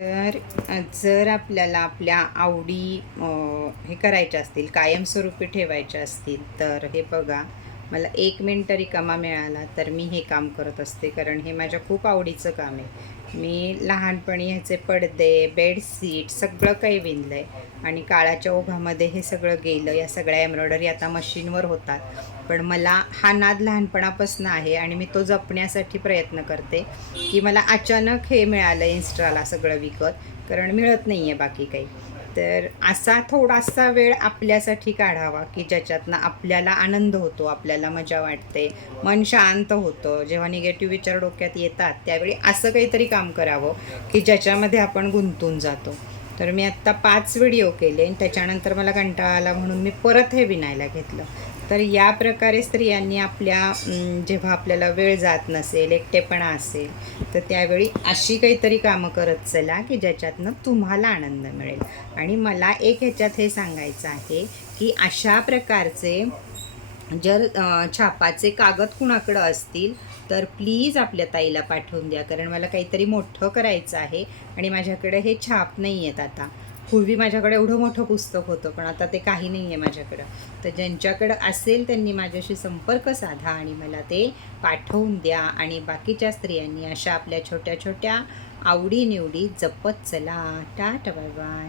तर जर आपल्याला आपल्या आवडी हे करायच्या असतील कायमस्वरूपी ठेवायच्या असतील तर हे बघा. मला एक मिनिट रिकामा मिळाला तर मी हे काम करत असते कारण हे माझ्या खूप आवडीचं काम आहे. मी लहानपणी ह्याचे पडदे बेडशीट सगळं काही विणलं आहे आणि काळाच्या ओघामध्ये हे सगळं गेलं. या सगळ्या एम्ब्रॉयडरी आता मशीनवर होतात. पण मला हा नाद लहानपणापासून आहे आणि मी तो जपण्यासाठी प्रयत्न करते की मला अचानक हे मिळालं इन्स्टाला सगळं विकत कारण मिळत नाही आहे बाकी काही. तर असा थोडासा वेळ आपल्यासाठी काढावा की ज्याच्यातनं आपल्याला आनंद होतो आपल्याला मजा वाटते मन शांत होतं. जेव्हा निगेटिव्ह विचार डोक्यात येतात त्यावेळी असं काहीतरी काम करावं की ज्याच्यामध्ये आपण गुंतून जातो. तर मी आत्ता पाच व्हिडिओ केले आणि त्याच्यानंतर मला कंटाळा आला म्हणून मी परत हे विणायला घेतलं. तर या प्रकारे स्त्रियांनी आपल्या जेव्हा आपल्याला वेळ जात नसेल एकटेपणा असेल तर त्यावेळी अशी काहीतरी कामं करत चला की ज्याच्यातनं तुम्हाला आनंद मिळेल. आणि मला एक ह्याच्यात हे सांगायचं आहे की अशा प्रकारचे जर छापाचे कागद कुणाकडं असतील तर प्लीज आपल्या ताईला पाठवून द्या. कारण मला काहीतरी मोठं करायचं आहे आणि माझ्याकडे हे छाप नाही आहेत आता. पूर्वी माझ्याकडे एवढं मोठं पुस्तक होतं पण आता ते काही नाही आहे माझ्याकडं. तर ज्यांच्याकडं असेल त्यांनी माझ्याशी संपर्क साधा आणि मला ते पाठवून द्या आणि बाकीच्या स्त्रियांनी अशा आपल्या छोट्या छोट्या आवडीनिवडी जपत चला. Tata bye bye